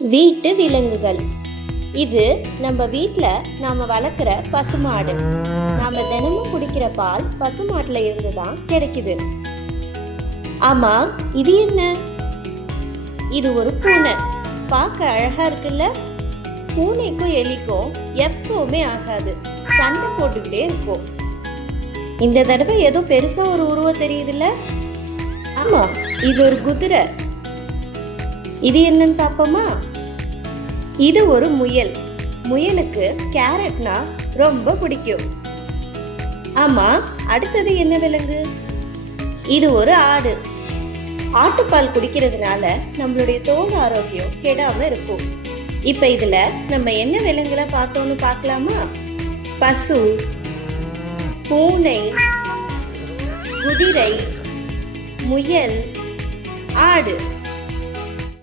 வீட்டு விலங்குகள். இது நம்ம வீட்டில் நாம் வளர்க்குற பசுமாடு. நாம் தினமும் குடிக்கிற பால் பசுமாட்டில் இருந்து தான் கிடைக்குது. ஆமாம், இது என்ன? இது ஒரு பூனை. பார்க்க அழகா இருக்குல்ல? பூனைக்கும் எலிக்கும் எப்பவுமே ஆகாது, சண்டை போட்டுக்கிட்டே இருக்கும். இந்த தடவை ஏதோ பெருசா ஒரு உருவம் தெரியுதுல்ல? ஆமா, இது ஒரு குதிரை. இது என்னன்னு பாப்போமா? இது ஒரு முயல். முயலுக்கு கேரட்னா ரொம்ப பிடிக்கும். ஆமா, அடுத்தது என்ன விலங்கு? இது ஒரு ஆடு. ஆட்டுப்பால் குடிக்கிறதுனால நம்மளுடைய தோல் ஆரோக்கியம் கெடாம இருக்கும். இப்ப இதுல நம்ம என்ன விலங்குகளை பார்த்தோம்னு பார்க்கலாமா? பசு, பூனை, குதிரை, முயல், ஆடு.